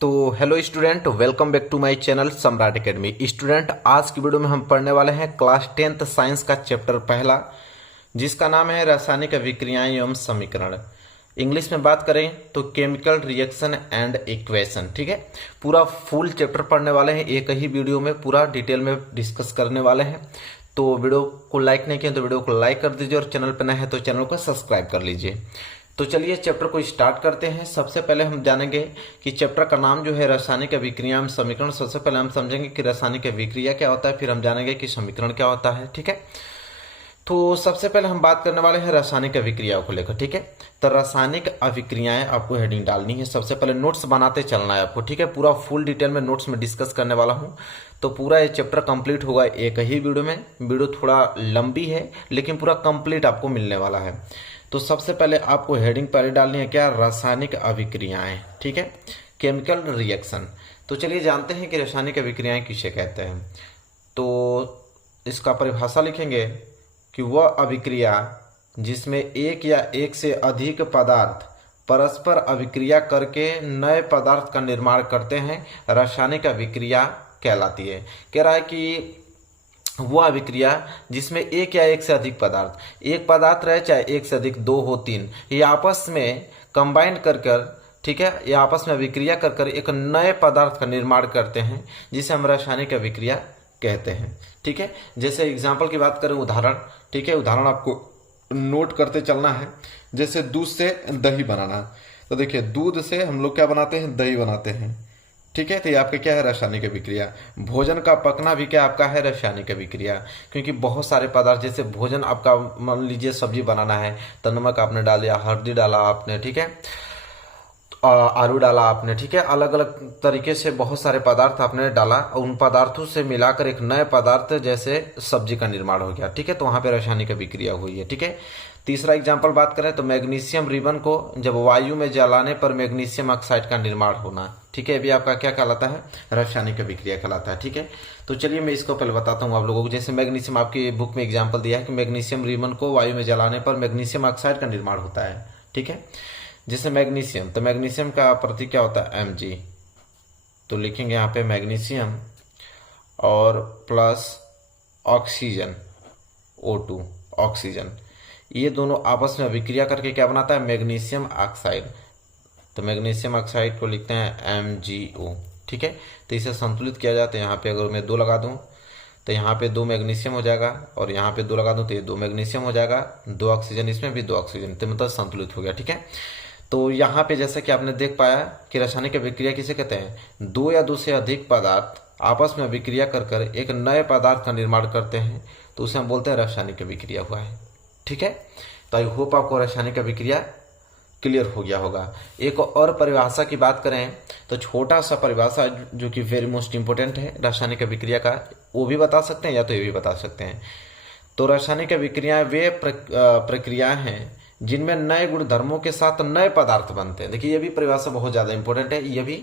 तो hello student, welcome back to my channel Samrat academy. Student, आज की वीडियो में हम पढ़ने वाले हैं क्लास 10th साइंस का चैप्टर पहला, जिसका नाम है रासायनिक अभिक्रियाएं एवं समीकरण। इंग्लिश में बात करें तो केमिकल रिएक्शन एंड इक्वेशन। ठीक है, पूरा फुल चैप्टर पढ़ने वाले हैं, एक ही वीडियो में पूरा डिटेल में डिस्कस करने वाले हैं। तो वीडियो को लाइक नहीं किया तो वीडियो को लाइक कर दीजिए, और चैनल पर नए हैं तो चैनल को सब्सक्राइब कर लीजिए। तो चलिए चैप्टर को स्टार्ट करते हैं। सबसे पहले हम जानेंगे कि चैप्टर का नाम जो है रासायनिक अभिक्रिया एवं समीकरण। सबसे पहले हम समझेंगे कि रासायनिक अभिक्रिया क्या होता है, फिर हम जानेंगे कि समीकरण क्या होता है। ठीक है, तो सबसे पहले हम बात करने वाले हैं रासायनिक अभिक्रियाओं को लेकर। ठीक है, तो रासायनिक अभिक्रियाएं आपको हेडिंग डालनी है। सबसे पहले नोट्स बनाते चलना है आपको। ठीक है, पूरा फुल डिटेल में नोट्स में डिस्कस करने वाला हूं, तो पूरा ये चैप्टर कंप्लीट होगा एक ही वीडियो में। वीडियो थोड़ा लंबी है लेकिन पूरा कंप्लीट आपको मिलने वाला है। तो सबसे पहले आपको हेडिंग पहले डालनी है क्या, रासायनिक अभिक्रियाएं। ठीक है, केमिकल रिएक्शन। तो चलिए जानते हैं कि रासायनिक अभिक्रियाएं किसे कहते हैं। तो इसका परिभाषा लिखेंगे कि वह अभिक्रिया जिसमें एक या एक से अधिक पदार्थ परस्पर अभिक्रिया करके नए पदार्थ का निर्माण करते हैं, रासायनिक अभिक्रिया कहलाती है। कह रहा है कि वह अभिक्रिया जिसमें एक या एक से अधिक पदार्थ, एक पदार्थ रहे चाहे एक से अधिक, दो हो, तीन, ये आपस में कंबाइन कर कर, ठीक है, ये आपस में अभिक्रिया कर कर एक नए पदार्थ का निर्माण करते हैं, जिसे हम रासायनिक अभिक्रिया कहते हैं। ठीक है, जैसे एग्जाम्पल की बात करें, उदाहरण। ठीक है, उदाहरण आपको नोट करते चलना है। जैसे दूध से दही बनाना, तो देखिए दूध से हम लोग क्या बनाते हैं, दही बनाते हैं। ठीक है, तो ये आपका क्या है, रासायनिक अभिक्रिया। भोजन का पकना भी क्या आपका है, रासायनिक अभिक्रिया। क्योंकि बहुत सारे पदार्थ, जैसे भोजन आपका मान लीजिए सब्जी बनाना है, तो नमक आपने डाल दिया, हल्दी डाला आपने, ठीक है, आलू डाला आपने, ठीक है, अलग अलग तरीके से बहुत सारे पदार्थ आपने डाला, उन पदार्थों से मिलाकर एक नए पदार्थ जैसे सब्जी का निर्माण हो गया। ठीक है, तो वहां पे रासायनिक अभिक्रिया हुई है। ठीक है, तीसरा एग्जाम्पल बात करें तो मैग्नीशियम रिबन को जब वायु में जलाने पर मैग्नीशियम ऑक्साइड का निर्माण होना। ठीक है, अभी आपका क्या कहलाता है, रासायनिक अभिक्रिया कहलाता है। ठीक है, तो चलिए मैं इसको पहले बताता हूँ आप लोगों को। जैसे मैग्नीशियम, आपकी बुक में एग्जाम्पल दिया है कि मैग्नीशियम रिबन को वायु में जलाने पर मैग्नीशियम ऑक्साइड का निर्माण होता है। ठीक है, जैसे मैग्नीशियम, तो मैग्नीशियम का प्रतीक क्या होता है, Mg। तो लिखेंगे यहाँ पे मैग्नीशियम और प्लस ऑक्सीजन, O2, ऑक्सीजन, ये दोनों आपस में अभिक्रिया करके क्या बनाता है, मैग्नीशियम ऑक्साइड। तो मैग्नीशियम ऑक्साइड को लिखते हैं MgO। ठीक है, तो इसे संतुलित किया जाता है। यहाँ पे अगर मैं 2 लगा दूं तो यहाँ पे 2 मैग्नीशियम हो जाएगा, और यहाँ पे 2 लगा दूं तो ये 2 मैग्नीशियम हो जाएगा, 2 ऑक्सीजन इसमें भी 2 ऑक्सीजन, तो मतलब संतुलित हो गया। ठीक है, तो यहाँ पे जैसा कि आपने देख पाया कि रासायनिक अभिक्रिया किसे कहते हैं, 2 या 2 से अधिक पदार्थ आपस में अभिक्रिया कर कर एक नए पदार्थ का निर्माण करते हैं, तो उसे हम बोलते हैं रासायनिक अभिक्रिया हुआ है। ठीक है, तो आई होप आपको रासायनिक अभिक्रिया क्लियर हो गया होगा। एक और परिभाषा की बात करें तो छोटा सा परिभाषा जो कि वेरी मोस्ट इंपोर्टेंट है रासायनिक अभिक्रिया का, वो भी बता सकते हैं या तो ये भी बता सकते हैं। तो रासायनिक अभिक्रियाएं वे प्रक्रियाएं हैं जिनमें नए गुण धर्मों के साथ नए पदार्थ बनते हैं। देखिए ये भी परिभाषा बहुत ज्यादा इंपॉर्टेंट है, ये भी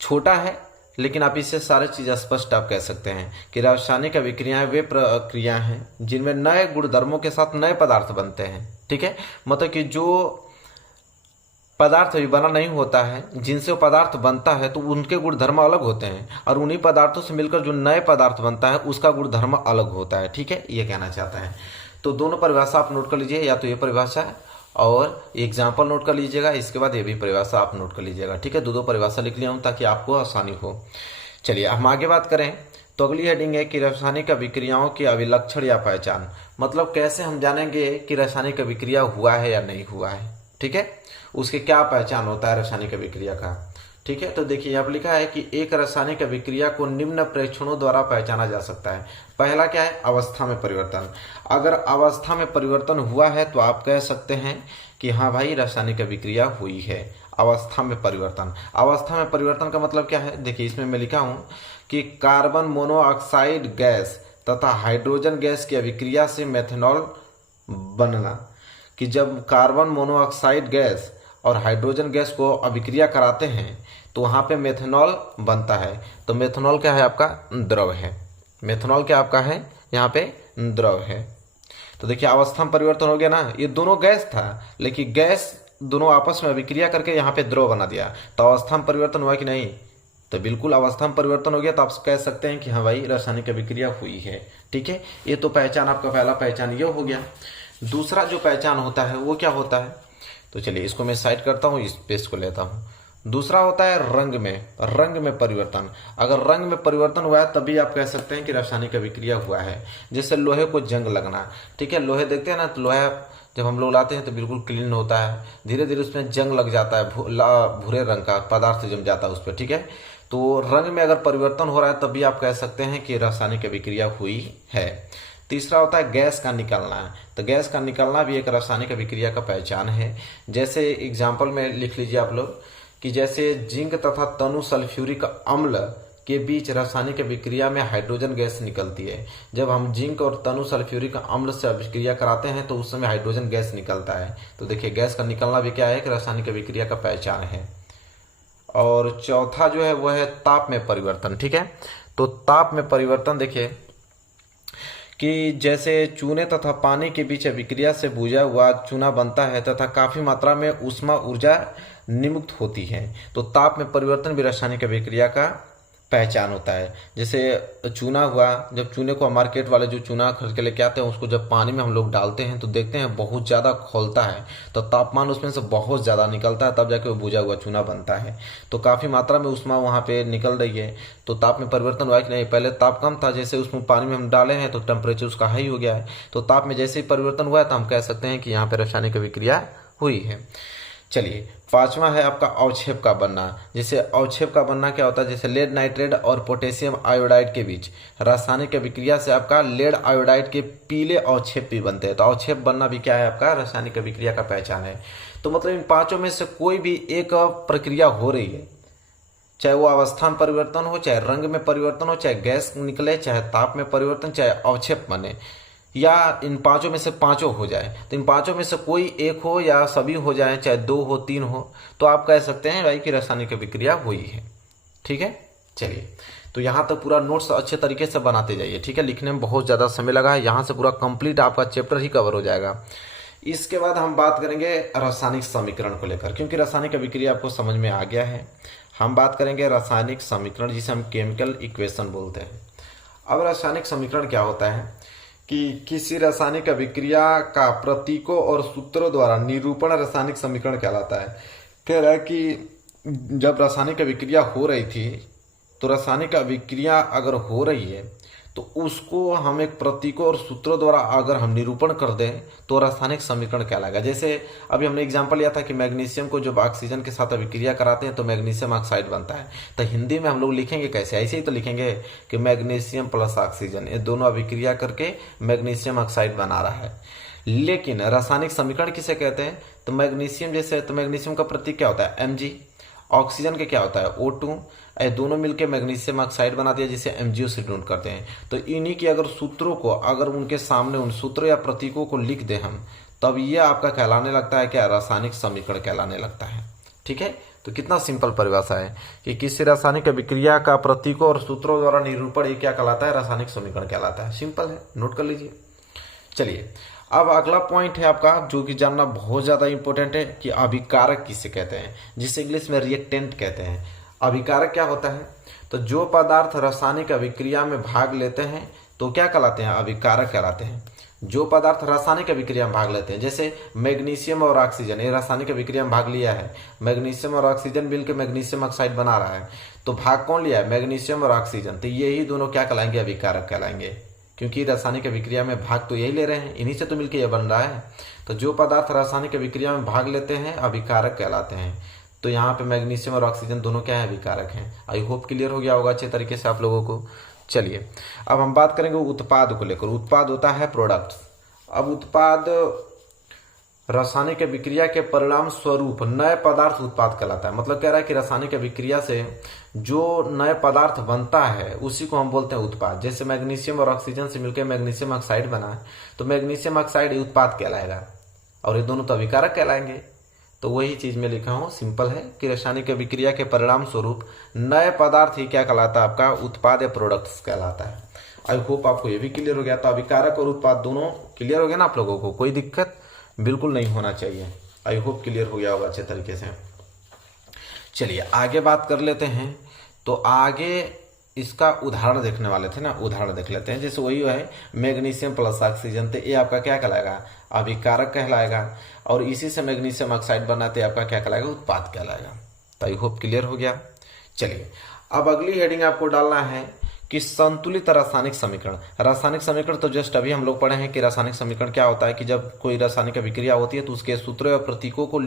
छोटा है लेकिन आप इससे सारे चीज स्पष्ट आप कह सकते हैं कि रासायनिक अभिक्रियाएं वे प्रक्रिया हैं जिनमें नए गुण धर्मों के साथ नए पदार्थ बनते हैं। ठीक है, मतलब कि जो पदार्थ अभी बना नहीं होता है, जिनसे वो पदार्थ बनता है, तो उनके गुण धर्म अलग होते हैं, और उन्हीं पदार्थों से मिलकर जो नए पदार्थ बनता है उसका गुण धर्म अलग होता है। ठीक है, ये कहना चाहता है। तो दोनों परिभाषा आप नोट कर लीजिए, या तो ये परिभाषा है और एग्जाम्पल नोट कर लीजिएगा, इसके बाद ये भी परिभाषा आप नोट कर लीजिएगा। ठीक है, दो परिभाषा लिख लिया हूं ताकि आपको आसानी हो। चलिए हम आगे बात करें तो अगली हेडिंग है कि रासायनिक अभिक्रियाओं की अभिलक्षण या पहचान। मतलब कैसे हम जानेंगे कि रासायनिक अभिक्रिया हुआ है या नहीं हुआ है। ठीक है, उसके क्या पहचान होता है रासायनिक अभिक्रिया का। ठीक है, तो देखिए यहाँ पर लिखा है कि एक रासायनिक अभिक्रिया को निम्न प्रेक्षणों द्वारा पहचाना जा सकता है। पहला क्या है, अवस्था में परिवर्तन। अगर अवस्था में परिवर्तन हुआ है तो आप कह सकते हैं कि हाँ भाई रासायनिक अभिक्रिया हुई है। अवस्था में परिवर्तन, अवस्था में परिवर्तन का मतलब क्या है, देखिए इसमें मैं लिखा हूं कि कार्बन मोनोऑक्साइड गैस तथा हाइड्रोजन गैस की अभिक्रिया से मेथनॉल बनना। कि जब कार्बन मोनोऑक्साइड गैस और हाइड्रोजन गैस को अभिक्रिया कराते हैं तो वहां पे मेथनॉल बनता है। तो मेथनॉल क्या है, आपका द्रव है। मेथनॉल क्या आपका है, यहाँ पे द्रव है। तो देखिए अवस्था में परिवर्तन हो गया ना, ये दोनों गैस था लेकिन गैस दोनों आपस में अभिक्रिया करके यहाँ पे द्रव बना दिया, तो अवस्था में परिवर्तन हुआ कि नहीं? तो बिल्कुल अवस्था में परिवर्तन हो गया, तो आप कह सकते हैं कि हाँ भाई रासायनिक अभिक्रिया हुई है। ठीक है, ये तो पहचान आपका पहला पहचान ये हो गया। दूसरा जो पहचान होता है वो क्या होता है? तो चलिए इसको मैं साइड करता हूँ, इस पेज को लेता हूँ। दूसरा होता है रंग में परिवर्तन। अगर रंग में परिवर्तन हुआ है तभी आप कह सकते हैं कि रासायनिक अभिक्रिया हुआ है। जैसे लोहे को जंग लगना, ठीक है, लोहे देखते हैं ना, तो लोहा जब हम लोग लाते हैं तो बिल्कुल क्लीन होता है, धीरे धीरे उसमें जंग लग जाता है, भूरे रंग का पदार्थ जम जाता है उस पर। ठीक है, तो रंग में अगर परिवर्तन हो रहा है तभी आप कह सकते हैं कि रासायनिक अभिक्रिया हुई है। तीसरा होता है गैस का निकलना। तो गैस का निकलना भी एक रासायनिक अभिक्रिया का पहचान है। जैसे एग्जाम्पल में लिख लीजिए आप लोग कि जैसे जिंक तथा तनु सल्फ्यूरिक अम्ल के बीच रासायनिक अभिक्रिया में हाइड्रोजन गैस निकलती है। जब हम जिंक और तनु सल्फ्यूरिक अम्ल से अभिक्रिया कराते हैं तो उस समय हाइड्रोजन गैस निकलता है। तो देखिए गैस का निकलना भी क्या है, कि रासायनिक अभिक्रिया का पहचान है। और चौथा जो है वह है ताप में परिवर्तन। ठीक है, तो ताप में परिवर्तन देखिए कि जैसे चूने तथा पानी के बीच अभिक्रिया से बुझा हुआ चूना बनता है तथा काफी मात्रा में ऊष्मा ऊर्जा निर्मुक्त होती है। तो ताप में परिवर्तन भी रासायनिक अभिक्रिया का पहचान होता है। जैसे चूना हुआ, जब चूने को मार्केट वाले जो चूना खरीद के लेके आते हैं उसको जब पानी में हम लोग डालते हैं तो देखते हैं बहुत ज़्यादा खौलता है, तो तापमान उसमें से बहुत ज़्यादा निकलता है, तब जाके वो बुझा हुआ चूना बनता है। तो काफ़ी मात्रा में ऊष्मा वहाँ पे निकल रही है, तो ताप में परिवर्तन हुआ कि नहीं? पहले ताप कम था, जैसे उसमें पानी में हम डाले हैं तो टेम्परेचर उसका हाई हो गया है, तो ताप में जैसे ही परिवर्तन हुआ है तो हम कह सकते हैं कि यहाँ पर रासायनिक अभिक्रिया हुई है। चलिए पांचवा है आपका अवक्षेप का बनना। जैसे अवक्षेप का बनना क्या होता है? जैसे लेड नाइट्रेट और पोटेशियम आयोडाइड के बीच रासायनिक अभिक्रिया से आपका लेड आयोडाइड के पीले अवक्षेप भी बनते हैं। तो अवक्षेप बनना भी क्या है? आपका रासायनिक अभिक्रिया का पहचान है। तो मतलब इन पांचों में से कोई भी एक प्रक्रिया हो रही है, चाहे वो अवस्था में परिवर्तन हो, चाहे रंग में परिवर्तन हो, चाहे गैस निकले, चाहे ताप में परिवर्तन, चाहे अवक्षेप बने, या इन पांचों में से पांचों हो जाए, तो इन पांचों में से कोई एक हो या सभी हो जाए, चाहे दो हो तीन हो, तो आप कह सकते हैं भाई कि रासायनिक अभिक्रिया हुई है। ठीक है, चलिए तो यहाँ तक पूरा नोट्स अच्छे तरीके से बनाते जाइए। ठीक है, लिखने में बहुत ज़्यादा समय लगा है, यहाँ से पूरा कंप्लीट आपका चैप्टर ही कवर हो जाएगा। इसके बाद हम बात करेंगे रासायनिक समीकरण को लेकर, क्योंकि रासायनिक अभिक्रिया आपको समझ में आ गया है। हम बात करेंगे रासायनिक समीकरण, जिसे हम केमिकल इक्वेशन बोलते हैं। अब रासायनिक समीकरण क्या होता है कि किसी रासायनिक अभिक्रिया का प्रतीकों और सूत्रों द्वारा निरूपण रासायनिक समीकरण कहलाता है। कह रहा है कि जब रासायनिक अभिक्रिया हो रही थी, तो रासायनिक अभिक्रिया अगर हो रही है तो उसको हम एक प्रतीकों और सूत्रों द्वारा अगर हम निरूपण कर दें तो रासायनिक समीकरण कहलाएगा। जैसे अभी हमने एग्जांपल लिया था कि मैग्नीशियम को जब ऑक्सीजन के साथ अभिक्रिया कराते हैं तो मैग्नीशियम ऑक्साइड बनता है। तो हिंदी में हम लोग लिखेंगे कैसे? ऐसे ही तो लिखेंगे कि मैग्नीशियम प्लस ऑक्सीजन, ये दोनों अभिक्रिया करके मैग्नीशियम ऑक्साइड बना रहा है। लेकिन रासायनिक समीकरण किसे कहते हैं? तो मैग्नीशियम जैसे, तो मैग्नीशियम का प्रतीक क्या होता है? Mg। ऑक्सीजन के क्या होता है? O2। ये दोनों मिलकर मैग्नीशियम ऑक्साइड बना दिया, जिसे MgO से डिनोट करते हैं। तो इन्हीं की अगर सूत्रों को, अगर उनके सामने उन सूत्रों या प्रतीकों को लिख दें हम, तब ये आपका कहलाने लगता है क्या? रासायनिक समीकरण कहलाने लगता है। ठीक है, तो कितना सिंपल परिभाषा है कि किसी रासायनिक अभिक्रिया का प्रतीकों और सूत्रों द्वारा निरूपण ये क्या कहलाता है? रासायनिक समीकरण कहलाता है। सिंपल है, नोट कर लीजिए। चलिए अब अगला पॉइंट है आपका, जो कि जानना बहुत ज़्यादा इंपॉर्टेंट है, कि अभिकारक किसे कहते हैं, जिसे इंग्लिश में रिएक्टेंट कहते हैं। अभिकारक क्या होता है? तो जो पदार्थ रासायनिक अभिक्रिया में भाग लेते हैं तो क्या कहलाते हैं? अभिकारक कहलाते हैं। जो पदार्थ रासायनिक अभिक्रिया में भाग लेते हैं, जैसे मैग्नीशियम और ऑक्सीजन, ये रासायनिक अभिक्रिया में भाग लिया है, मैग्नीशियम और ऑक्सीजन मिलकर मैग्नीशियम ऑक्साइड बना रहा है, तो भाग कौन लिया है? मैग्नीशियम और ऑक्सीजन। तो यही दोनों क्या कहलाएंगे? अभिकारक कहलाएंगे, क्योंकि रासायनिक अभिक्रिया में भाग तो यही ले रहे हैं, इन्हीं से तो मिलकर यह बन रहा है। तो जो पदार्थ रासायनिक अभिक्रिया में भाग लेते हैं अभिकारक कहलाते हैं। तो यहाँ पे मैग्नीशियम और ऑक्सीजन दोनों क्या है? अभिकारक हैं। आई होप क्लियर हो गया होगा अच्छे तरीके से आप लोगों को। चलिए अब हम बात करेंगे उत्पाद को लेकर। उत्पाद होता है प्रोडक्ट्स। अब उत्पाद रासायनिक अभिक्रिया के परिणाम स्वरूप नए पदार्थ उत्पाद कहलाता है। मतलब कह रहा है कि रासायनिक अभिक्रिया से जो नए पदार्थ बनता है उसी को हम बोलते हैं उत्पाद। जैसे मैग्नीशियम और ऑक्सीजन से मिलकर मैग्नीशियम ऑक्साइड बना है, तो मैग्नीशियम ऑक्साइड उत्पाद कहलाएगा, और ये दोनों तो अभिकारक कहलाएंगे। तो वही चीज में लिखा हूं, सिंपल है कि रासायनिक अभिक्रिया के परिणाम स्वरूप नए पदार्थ ही क्या कहलाता है? आपका उत्पाद या प्रोडक्ट्स कहलाता है। आई होप आपको ये भी क्लियर हो गया। तो अभिकारक और उत्पाद दोनों क्लियर हो गया ना आप लोगों को? कोई दिक्कत बिल्कुल नहीं होना चाहिए। आई होप क्लियर हो गया होगा अच्छे तरीके से। चलिए आगे बात कर लेते हैं। तो आगे इसका उदाहरण देखने वाले थे ना, उदाहरण देख लेते हैं। जैसे वही है मैग्नीशियम प्लस ऑक्सीजन, तो ये आपका क्या कहलाएगा, अभिकारक कहलाएगा। और इसी से मैग्नीशियम ऑक्साइड बना तो आपका क्या कहलाएगा, उत्पाद कहलाएगा। तो आई होप क्लियर हो गया। चलिए अब अगली हेडिंग आपको डालना है कि संतुलित रासायनिक समीकरण। रासायनिक समीकरण तो जस्ट अभी हम लोग पढ़े हैं कि रासायनिक समीकरण क्या होता है कि जब कोई रासायनिक अभिक्रिया होती है तो उसके सूत्रों और प्रतीकों को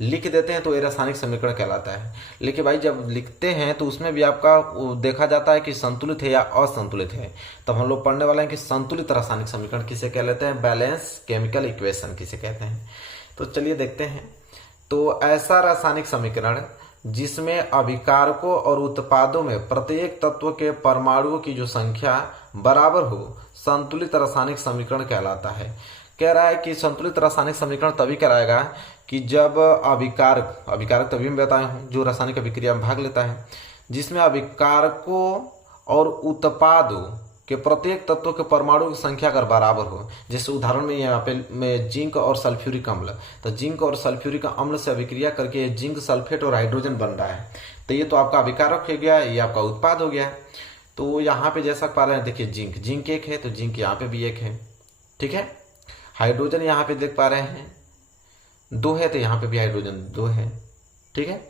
लिख देते हैं तो ये रासायनिक समीकरण कहलाता है। लेकिन भाई जब लिखते हैं तो उसमें भी आपका देखा जाता है कि संतुलित है या असंतुलित है। तब हम लोग पढ़ने वाले हैं कि संतुलित रासायनिक समीकरण किसे कहते हैं, बैलेंस केमिकल इक्वेशन किसे कहते हैं। तो चलिए देखते हैं। तो ऐसा रासायनिक समीकरण जिसमें अभिकारकों और उत्पादों में प्रत्येक तत्व के परमाणुओं की जो संख्या बराबर हो, संतुलित रासायनिक समीकरण कहलाता है। कह रहा है कि संतुलित रासायनिक समीकरण तभी कहलाएगा कि जब अभिकारक तभी मैं बताया हूं जो रासायनिक अभिक्रिया में भाग लेता है, जिसमें अभिकारकों और उत्पादों के प्रत्येक तत्व के परमाणु की संख्या अगर बराबर हो। जैसे उदाहरण में यहाँ पे में जिंक और सल्फ्यूरिक अम्ल, तो जिंक और सल्फ्यूरिक अम्ल से अभिक्रिया करके जिंक सल्फेट और हाइड्रोजन बन रहा है, तो ये तो आपका अभिकारक हो गया, ये आपका उत्पाद हो गया। तो यहाँ पे जैसा पा रहे हैं देखिए जिंक एक है तो जिंक यहाँ पे भी एक है, ठीक है। हाइड्रोजन यहाँ पे देख पा रहे हैं 2 है तो यहाँ पे भी हाइड्रोजन 2 है, ठीक है।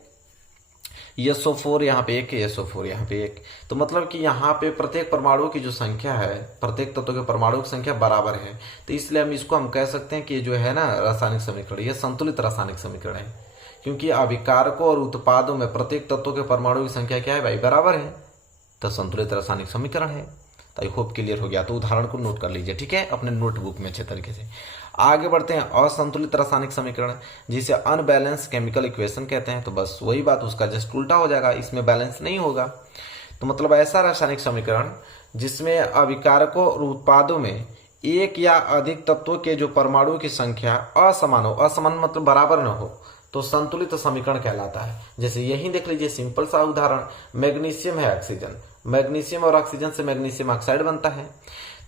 SO4 यहाँ पे 1 है, SO4 यहाँ पे 1। तो मतलब कि यहाँ पे प्रत्येक परमाणु की जो संख्या है, प्रत्येक तत्व के परमाणु की संख्या बराबर है। तो इसलिए हम कह सकते हैं कि जो है ना रासायनिक समीकरण, ये संतुलित रासायनिक समीकरण है, क्योंकि अभिकारकों और उत्पादों में प्रत्येक तत्व के परमाणु की संख्या क्या है भाई, बराबर है। तो संतुलित रासायनिक समीकरण है। तो आई होप क्लियर हो गया। तो उदाहरण को नोट कर लीजिए, ठीक है, अपने नोटबुक में अच्छे तरीके से। आगे बढ़ते हैं। असंतुलित रासायनिक समीकरण जिसे अनबैलेंस केमिकल इक्वेशन कहते हैं। तो बस वही बात, उसका जस्ट उल्टा हो जाएगा, इसमें बैलेंस नहीं होगा। तो मतलब ऐसा रासायनिक समीकरण जिसमें अभिकारकों और उत्पादों में एक या अधिक तत्वों के जो परमाणुओं की संख्या असमान हो, असमान मतलब बराबर न हो, तो संतुलित समीकरण कहलाता है। जैसे यही देख लीजिए, सिंपल सा उदाहरण, मैग्नीशियम है ऑक्सीजन, मैग्नीशियम और ऑक्सीजन से मैग्नीशियम ऑक्साइड बनता है।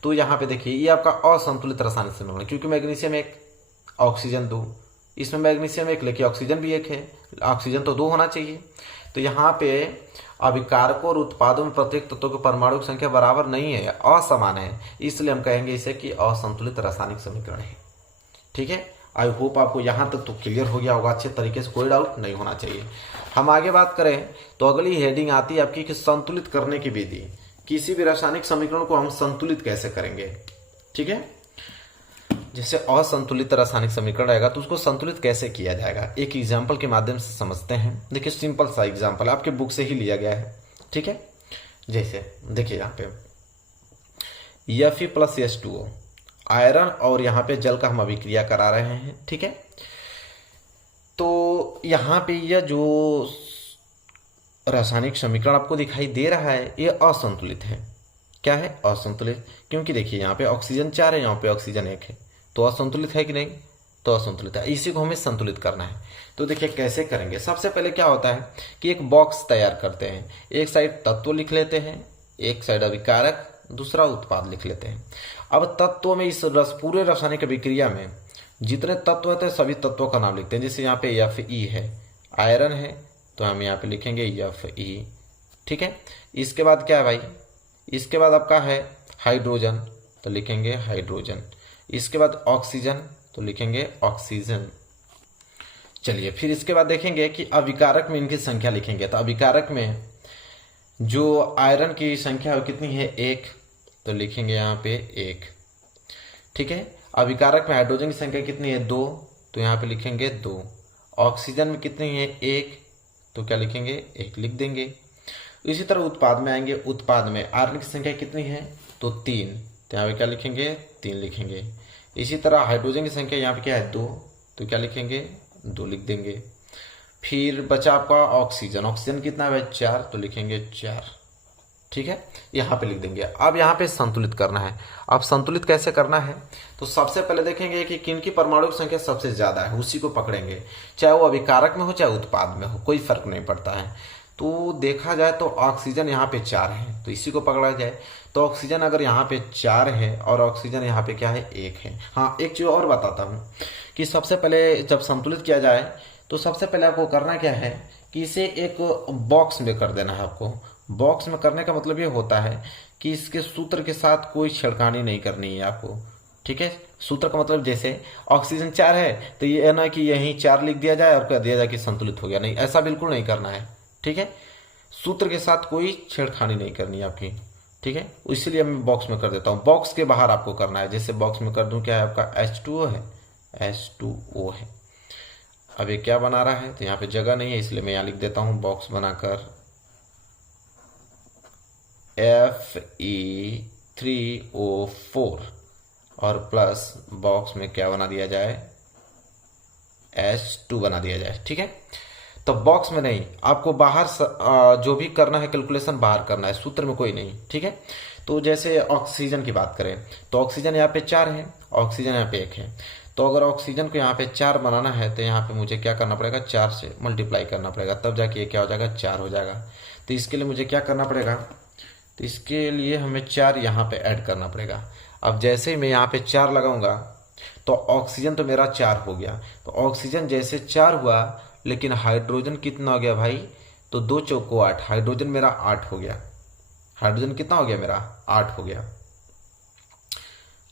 तो यहाँ पे देखिए ये आपका असंतुलित रासायनिक समीकरण, क्योंकि मैग्नीशियम 1 ऑक्सीजन 2, इसमें मैग्नीशियम 1 लेकिन ऑक्सीजन भी 1 है, ऑक्सीजन तो 2 होना चाहिए। तो यहाँ पे अभिकारकों और उत्पादों में प्रत्येक तत्वों के परमाणु की संख्या बराबर नहीं है, असमान है, इसलिए हम कहेंगे इसे कि असंतुलित रासायनिक समीकरण है, ठीक है। आई होप आपको यहाँ तक तो क्लियर हो गया होगा अच्छे तरीके से, कोई डाउट नहीं होना चाहिए। हम आगे बात करें तो अगली हेडिंग आती है आपकी कि संतुलित करने की विधि। किसी भी रासायनिक समीकरण को हम संतुलित कैसे करेंगे, ठीक है। जैसे असंतुलित रासायनिक समीकरण रहेगा तो उसको संतुलित कैसे किया जाएगा, एक एग्जाम्पल के माध्यम से समझते हैं। देखिए सिंपल सा एग्जाम्पल आपके बुक से ही लिया गया है, ठीक है। जैसे देखिए यहाँ पे Fe+H2O आयरन और यहाँ पे जल का हम अभिक्रिया करा रहे हैं, ठीक है। तो यहाँ पे यह जो रासायनिक समीकरण आपको दिखाई दे रहा है ये असंतुलित है। क्या है, असंतुलित, क्योंकि देखिए यहाँ पे ऑक्सीजन 4 है, यहाँ पे ऑक्सीजन 1 है, तो असंतुलित है कि नहीं, तो असंतुलित है। इसी को हमें संतुलित करना है। तो देखिए कैसे करेंगे। सबसे पहले क्या होता है कि एक बॉक्स तैयार करते हैं, एक साइड तत्व लिख लेते हैं, एक साइड अभिकारक, दूसरा उत्पाद लिख लेते हैं। अब तत्वों में इस पूरे रासायनिक अभिक्रिया में जितने तत्व होते हैं सभी तत्वों का नाम लिखते हैं। जैसे यहाँ पे Fe है, आयरन है, तो हम यहाँ पे लिखेंगे Fe, ठीक है। इसके बाद क्या है भाई, इसके बाद आपका है हाइड्रोजन, तो लिखेंगे हाइड्रोजन। इसके बाद ऑक्सीजन, तो लिखेंगे ऑक्सीजन। चलिए फिर इसके बाद देखेंगे कि अभिकारक में इनकी संख्या लिखेंगे। तो अभिकारक में जो आयरन की संख्या है कितनी है, 1, तो लिखेंगे यहाँ पे 1, ठीक है। अभिकारक में हाइड्रोजन की संख्या कितनी है, 2, तो यहाँ पे लिखेंगे 2। ऑक्सीजन में कितनी है, 1, तो क्या लिखेंगे, 1 लिख देंगे। इसी तरह उत्पाद में आएंगे, उत्पाद में आयरन की संख्या कितनी है, तो 3, तो यहाँ पे क्या लिखेंगे, 3 लिखेंगे। इसी तरह हाइड्रोजन की संख्या यहाँ पे क्या है, 2, तो क्या लिखेंगे, 2 लिख देंगे। फिर बचा आपका ऑक्सीजन, ऑक्सीजन कितना है, 4, तो लिखेंगे 4, ठीक है, यहाँ पे लिख देंगे। अब यहाँ पे संतुलित करना है। अब संतुलित कैसे करना है, तो सबसे पहले देखेंगे कि किनकी परमाणु की संख्या सबसे ज्यादा है, उसी को पकड़ेंगे, चाहे वो अभिकारक में हो चाहे उत्पाद में हो, कोई फर्क नहीं पड़ता है। तो देखा जाए तो ऑक्सीजन यहाँ पे 4 है, तो इसी को पकड़ा जाए तो ऑक्सीजन अगर यहाँ पे 4 है और ऑक्सीजन यहाँ पे क्या है 1 है। हाँ, एक चीज़ और बताता हूँ कि सबसे पहले जब संतुलित किया जाए तो सबसे पहले आपको करना क्या है कि इसे एक बॉक्स में कर देना है। आपको बॉक्स में करने का मतलब ये होता है कि इसके सूत्र के साथ कोई छेड़खानी नहीं करनी है आपको, ठीक है। सूत्र का मतलब जैसे ऑक्सीजन 4 है तो ये ना कि यहीं 4 लिख दिया जाए और कह दिया जाए कि संतुलित हो गया, नहीं, ऐसा बिल्कुल नहीं करना है, ठीक है। सूत्र के साथ कोई छेड़खानी नहीं करनी है आपकी, ठीक है। इसलिए मैं बॉक्स में कर देता हूँ। बॉक्स के बाहर आपको करना है, जैसे बॉक्स में कर दूं, क्या है आपका H2O है, H2O है। अब ये क्या बना रहा है, तो यहाँ पे जगह नहीं है इसलिए मैं यहाँ लिख देता हूँ बॉक्स बनाकर Fe3O4 और प्लस बॉक्स में क्या बना दिया जाए, H2 बना दिया जाए, ठीक है। तो बॉक्स में नहीं, आपको बाहर जो भी करना है कैलकुलेशन बाहर करना है, सूत्र में कोई नहीं, ठीक है। तो जैसे ऑक्सीजन की बात करें तो ऑक्सीजन यहाँ पे 4 है, ऑक्सीजन यहाँ पे 1 है। तो अगर ऑक्सीजन को यहाँ पे 4 बनाना है तो यहाँ पे मुझे क्या करना पड़ेगा, 4 से मल्टीप्लाई करना पड़ेगा, तब जाके ये क्या हो जाएगा, 4 हो जाएगा। तो इसके लिए मुझे क्या करना पड़ेगा, तो इसके लिए हमें 4 यहाँ पे ऐड करना पड़ेगा। अब जैसे ही मैं यहाँ पे 4 लगाऊंगा तो ऑक्सीजन तो मेरा 4 हो गया। तो ऑक्सीजन जैसे 4 हुआ, लेकिन हाइड्रोजन कितना हो गया भाई, तो 2 चौको 8, हाइड्रोजन मेरा 8 हो गया। हाइड्रोजन कितना हो गया मेरा, 8 हो गया।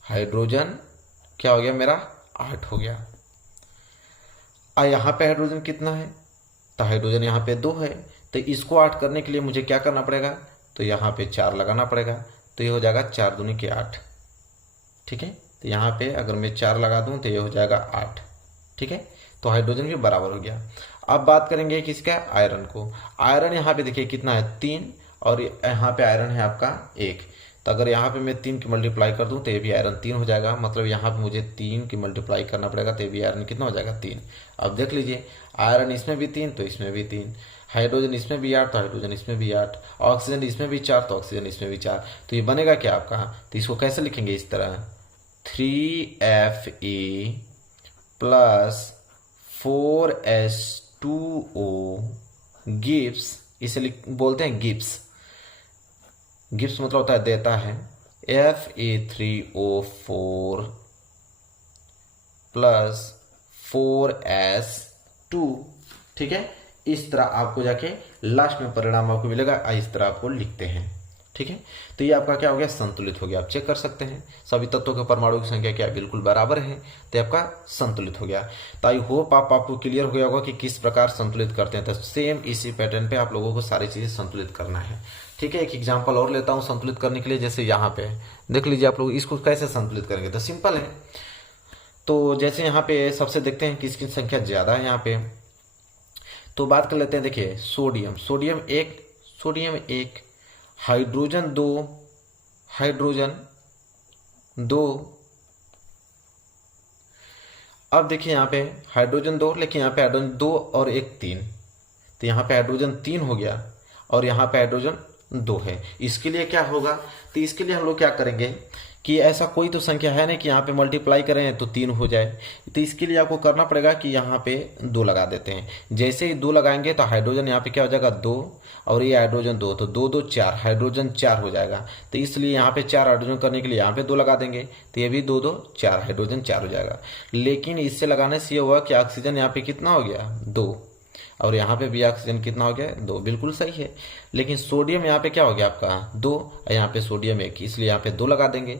हाइड्रोजन क्या हो गया मेरा, 8 हो गया। यहाँ पे हाइड्रोजन कितना है, तो हाइड्रोजन यहाँ पे 2 है। तो इसको 8 करने के लिए मुझे क्या करना पड़ेगा, तो यहाँ पे 4 लगाना पड़ेगा। तो ये हो जाएगा 4 दूनी के 8, ठीक है। तो यहाँ पे अगर मैं 4 लगा दूं तो ये हो जाएगा 8, ठीक है। तो हाइड्रोजन भी बराबर हो गया। अब बात करेंगे किसका, आयरन को। आयरन यहाँ पे देखिए कितना है, 3, और यहाँ पे आयरन है आपका 1। तो अगर यहाँ पे मैं 3 की मल्टीप्लाई कर दूं तो ये भी आयरन 3 हो जाएगा, मतलब यहाँ पे मुझे 3 की मल्टीप्लाई करना पड़ेगा तो ये भी आयरन कितना हो जाएगा, 3। अब देख लीजिए, आयरन इसमें भी 3 तो इसमें भी 3, हाइड्रोजन इसमें भी 8 तो हाइड्रोजन इसमें भी 8, ऑक्सीजन इसमें भी 4 तो ऑक्सीजन इसमें भी 4। तो ये बनेगा क्या आपका, तो इसको कैसे लिखेंगे, इस तरह 3Fe प्लस 4H2O गिव्स, इसे बोलते हैं गिब्स। गिब्स मतलब होता है देता है, Fe3O4 प्लस 4S2, ठीक है। इस तरह आपको जाके लास्ट में परिणाम आपको मिलेगा, इस तरह आपको लिखते हैं, ठीक है। तो ये आपका क्या हो गया, संतुलित हो गया। आप चेक कर सकते हैं सभी तत्वों के परमाणु की संख्या क्या बिल्कुल बराबर है, तो आपका संतुलित हो गया। तो आई होप आपको क्लियर हो गया होगा कि किस प्रकार संतुलित करते हैं। तो सेम इसी पैटर्न पे आप लोगों को सारी चीजें संतुलित करना है, ठीक है। एक एग्जाम्पल और लेता हूँ संतुलित करने के लिए। जैसे यहाँ पे देख लीजिए आप लोग इसको कैसे संतुलित करेंगे, तो सिंपल है। तो जैसे यहाँ पे सबसे देखते हैं किसकी संख्या ज्यादा है यहाँ पे, तो बात कर लेते हैं। देखिए सोडियम, सोडियम 1, हाइड्रोजन 2, हाइड्रोजन 2। अब देखिए यहाँ पे हाइड्रोजन 2, लेकिन यहाँ पे हाइड्रोजन 2 और 1 3, तो यहाँ पे हाइड्रोजन 3 हो गया और यहाँ पे हाइड्रोजन 2 है। इसके लिए क्या होगा, तो इसके लिए हम लोग क्या करेंगे कि ऐसा कोई तो संख्या है नहीं कि यहाँ पे मल्टीप्लाई करें तो 3 हो जाए। तो इसके लिए आपको करना पड़ेगा कि यहाँ पे 2 लगा देते हैं। जैसे ही 2 लगाएंगे तो हाइड्रोजन यहाँ पे क्या हो जाएगा, 2, और ये हाइड्रोजन 2, तो 2 2 4, हाइड्रोजन 4 हो जाएगा। तो इसलिए यहाँ पे 4 हाइड्रोजन करने के लिए यहाँ पे 2 लगा देंगे, तो ये भी 2 2 4, हाइड्रोजन 4 हो जाएगा। लेकिन इससे लगाने से ये हुआ कि ऑक्सीजन यहाँ पे कितना हो गया, 2, और यहाँ पे भी ऑक्सीजन कितना हो गया, 2, बिल्कुल सही है। लेकिन सोडियम यहाँ पे क्या हो गया आपका, 2, और यहाँ पे सोडियम 1, इसलिए यहाँ पे 2 लगा देंगे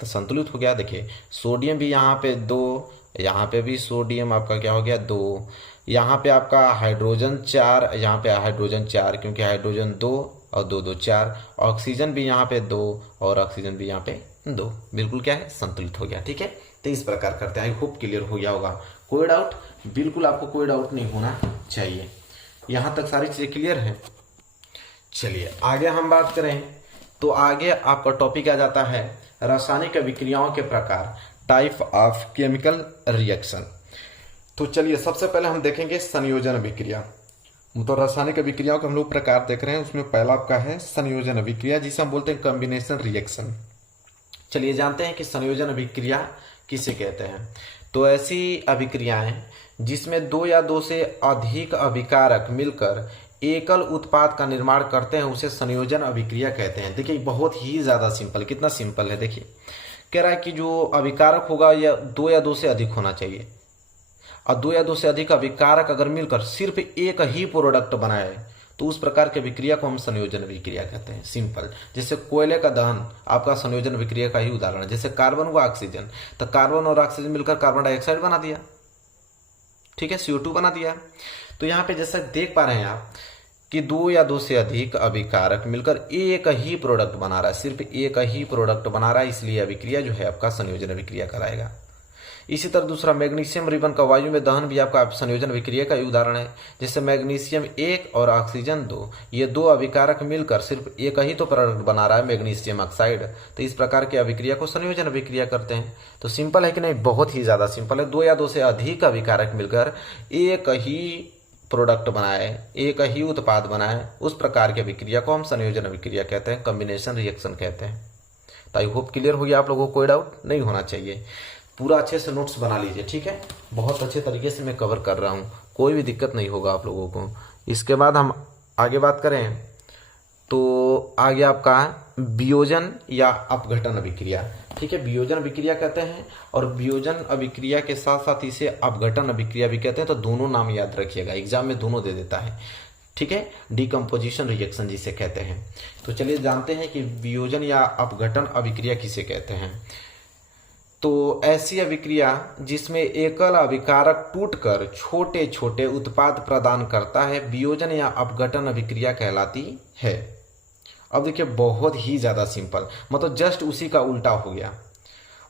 तो संतुलित हो गया। देखिए सोडियम भी यहाँ पे 2, यहाँ पे भी सोडियम आपका क्या हो गया, 2, यहाँ पे आपका हाइड्रोजन 4, यहाँ पे हाइड्रोजन 4, क्योंकि हाइड्रोजन 2 और 2 2 4, ऑक्सीजन भी यहाँ पे 2 और ऑक्सीजन भी यहाँ पे 2, बिल्कुल क्या है, संतुलित हो गया, ठीक है। तो इस प्रकार करते हैं। आई होप क्लियर हो गया होगा। कोई डाउट, बिल्कुल आपको कोई डाउट नहीं होना चाहिए। यहां तक सारी चीजें क्लियर है। चलिए आगे हम बात करें तो आगे आपका टॉपिक आ जाता है रासायनिक विक्रियाओं के प्रकार, टाइप ऑफ केमिकल रिएक्शन। तो चलिए सबसे पहले हम देखेंगे संयोजन विक्रिया। तो रासायनिक विक्रियाओं के हम लोग प्रकार देख रहे हैं, उसमें पहला आपका है संयोजन विक्रिया, जिसे हम बोलते हैं कॉम्बिनेशन रिएक्शन। चलिए जानते हैं कि संयोजन अभिक्रिया किसे कहते हैं। तो ऐसी अभिक्रियाएं जिसमें 2 या 2 से अधिक अभिकारक मिलकर एकल उत्पाद का निर्माण करते हैं उसे संयोजन अभिक्रिया कहते हैं। देखिए बहुत ही ज़्यादा सिंपल, कितना सिंपल है। देखिए कह रहा है कि जो अभिकारक होगा या दो से अधिक होना चाहिए, और दो या दो से अधिक अभिकारक अगर मिलकर सिर्फ एक ही प्रोडक्ट बनाए तो उस प्रकार की अभिक्रिया को हम संयोजन अभिक्रिया कहते हैं। सिंपल, जैसे कोयले का दहन आपका संयोजन अभिक्रिया का ही उदाहरण है। जैसे कार्बन व ऑक्सीजन, तो कार्बन और ऑक्सीजन मिलकर कार्बन डाइऑक्साइड बना दिया, ठीक है, CO2 बना दिया। तो यहाँ पे जैसा देख पा रहे हैं आप कि दो या दो से अधिक अभिकारक मिलकर एक ही प्रोडक्ट बना रहा है, सिर्फ एक ही प्रोडक्ट बना रहा है, इसलिए अभिक्रिया जो है आपका संयोजन अभिक्रिया कहलाएगा। इसी तरह दूसरा, मैग्नीशियम रिबन का वायु में दहन भी आपका संयोजन अभिक्रिया का ही उदाहरण है। जैसे मैग्नीशियम 1 और ऑक्सीजन 2, ये दो अभिकारक मिलकर सिर्फ एक ही तो प्रोडक्ट बना रहा है, मैग्नीशियम ऑक्साइड। तो इस प्रकार की अभिक्रिया को संयोजन अभिक्रिया करते हैं। तो सिंपल है कि नहीं, बहुत ही ज्यादा सिंपल है। दो या दो से अधिक अभिकारक मिलकर एक ही प्रोडक्ट बनाए, एक ही उत्पाद बनाए, उस प्रकार की अभिक्रिया को हम संयोजन अभिक्रिया कहते हैं, कॉम्बिनेशन रिएक्शन कहते हैं। तो आई होप क्लियर हो गया आप लोगों को, कोई डाउट नहीं होना चाहिए। पूरा अच्छे से नोट्स बना लीजिए, ठीक है। बहुत अच्छे तरीके से मैं कवर कर रहा हूँ, कोई भी दिक्कत नहीं होगा आप लोगों को। इसके बाद हम आगे बात करें तो आगे आपका वियोजन या अपघटन अभिक्रिया, ठीक है। वियोजन अभिक्रिया कहते हैं और वियोजन अभिक्रिया के साथ साथ इसे अपघटन अभिक्रिया भी कहते हैं। तो दोनों नाम याद रखिएगा, एग्जाम में दोनों दे देता है, ठीक है। डिकम्पोजिशन रिएक्शन जिसे कहते हैं। तो चलिए जानते हैं कि वियोजन या अपघटन अभिक्रिया किसे कहते हैं। तो ऐसी अभिक्रिया जिसमें एकल अभिकारक टूटकर छोटे छोटे उत्पाद प्रदान करता है, वियोजन या अपघटन अभिक्रिया कहलाती है। अब देखिए बहुत ही ज्यादा सिंपल, मतलब जस्ट उसी का उल्टा हो गया।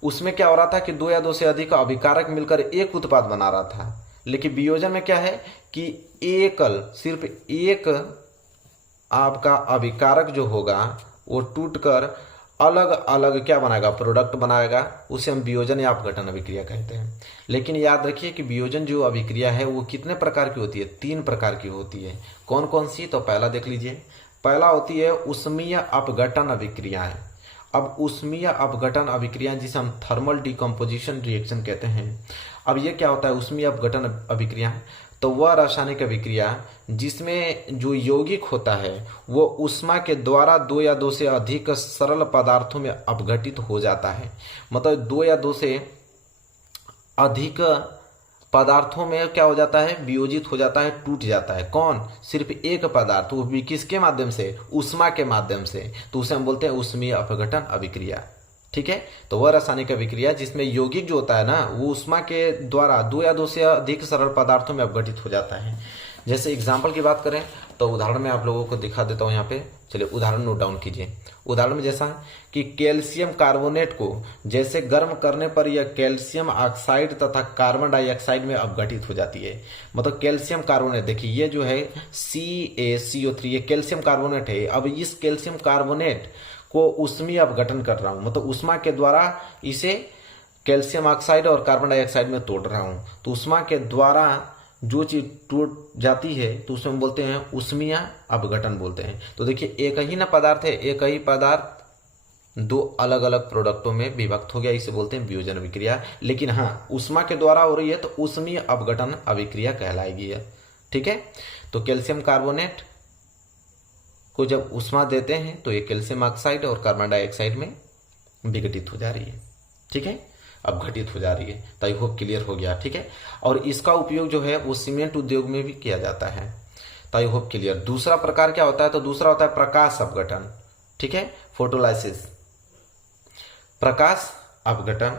उसमें क्या हो रहा था कि दो या दो से अधिक अभिकारक मिलकर एक उत्पाद बना रहा था, लेकिन वियोजन में क्या है कि एकल सिर्फ एक आपका अभिकारक जो होगा वो टूटकर अलग अलग क्या बनाएगा, प्रोडक्ट बनाएगा, उसे हम वियोजन या अपघटन अभिक्रिया कहते हैं। लेकिन याद रखिए कि वियोजन जो अभिक्रिया है वो कितने प्रकार की होती है, 3 प्रकार की होती है। कौन कौन सी, तो पहला देख लीजिए। पहला होती है उष्मीय अपघटन अभिक्रियाएं। अब उष्मीय अपघटन अभिक्रियाएं जिसे हम थर्मल डिकम्पोजिशन रिएक्शन कहते हैं। अब ये क्या होता है उष्मीय अपघटन अभिक्रिया, तो वह रासायनिक अभिक्रिया जिसमें जो यौगिक होता है वो उष्मा के द्वारा दो या दो से अधिक सरल पदार्थों में अपघटित हो जाता है। मतलब दो या दो से अधिक पदार्थों में क्या हो जाता है, वियोजित हो जाता है, टूट जाता है। कौन, सिर्फ एक पदार्थ, वो भी किसके माध्यम से, उष्मा के माध्यम से। तो उसे हम बोलते हैं उष्मीय अपघटन अभिक्रिया, ठीक है। तो वह रासायनिक अभिक्रिया जिसमें यौगिक जो होता है ना वो उष्मा के द्वारा दो या दो से अधिक सरल पदार्थों में अपघटित हो जाता है। जैसे एग्जाम्पल की बात करें तो उदाहरण में आप लोगों को दिखा देता हूं यहाँ पे। चलिए उदाहरण नोट डाउन कीजिए। उदाहरण में जैसा कि कैल्शियम कार्बोनेट को जैसे गर्म करने पर यह कैल्शियम ऑक्साइड तथा कार्बन डाइऑक्साइड में अपघटित हो जाती है। मतलब कैल्शियम कार्बोनेट, देखिए ये जो है CaCO3 ये कैल्शियम कार्बोनेट है। अब इस कैल्शियम कार्बोनेट को उष्मीय अपघटन कर रहा हूं, मतलब उष्मा के द्वारा इसे कैल्शियम ऑक्साइड और कार्बन डाइऑक्साइड में तोड़ रहा हूं। तो उष्मा के द्वारा जो चीज टूट जाती है तो उसमें हम बोलते हैं उष्मीय अपघटन बोलते हैं। तो देखिए एक ही ना पदार्थ है, एक ही पदार्थ दो अलग अलग प्रोडक्टों में विभक्त हो गया, इसे बोलते हैं वियोजन अभिक्रिया। लेकिन हाँ उष्मा के द्वारा हो रही है तो उष्मीय अपघटन अभिक्रिया कहलाएगी, ठीक है। तो कैल्शियम कार्बोनेट को जब उष्मा देते हैं तो ये कैल्शियम ऑक्साइड और कार्बन डाइऑक्साइड में विघटित हो जा रही है, ठीक है, अपघटित हो जा रही है। तो आई होप क्लियर हो गया, ठीक है। और इसका उपयोग जो है वो सीमेंट उद्योग में भी किया जाता है। तो आई होप क्लियर। दूसरा प्रकार क्या होता है, तो दूसरा होता है प्रकाश अपघटन, ठीक है, फोटोलाइसिस, प्रकाश अपघटन।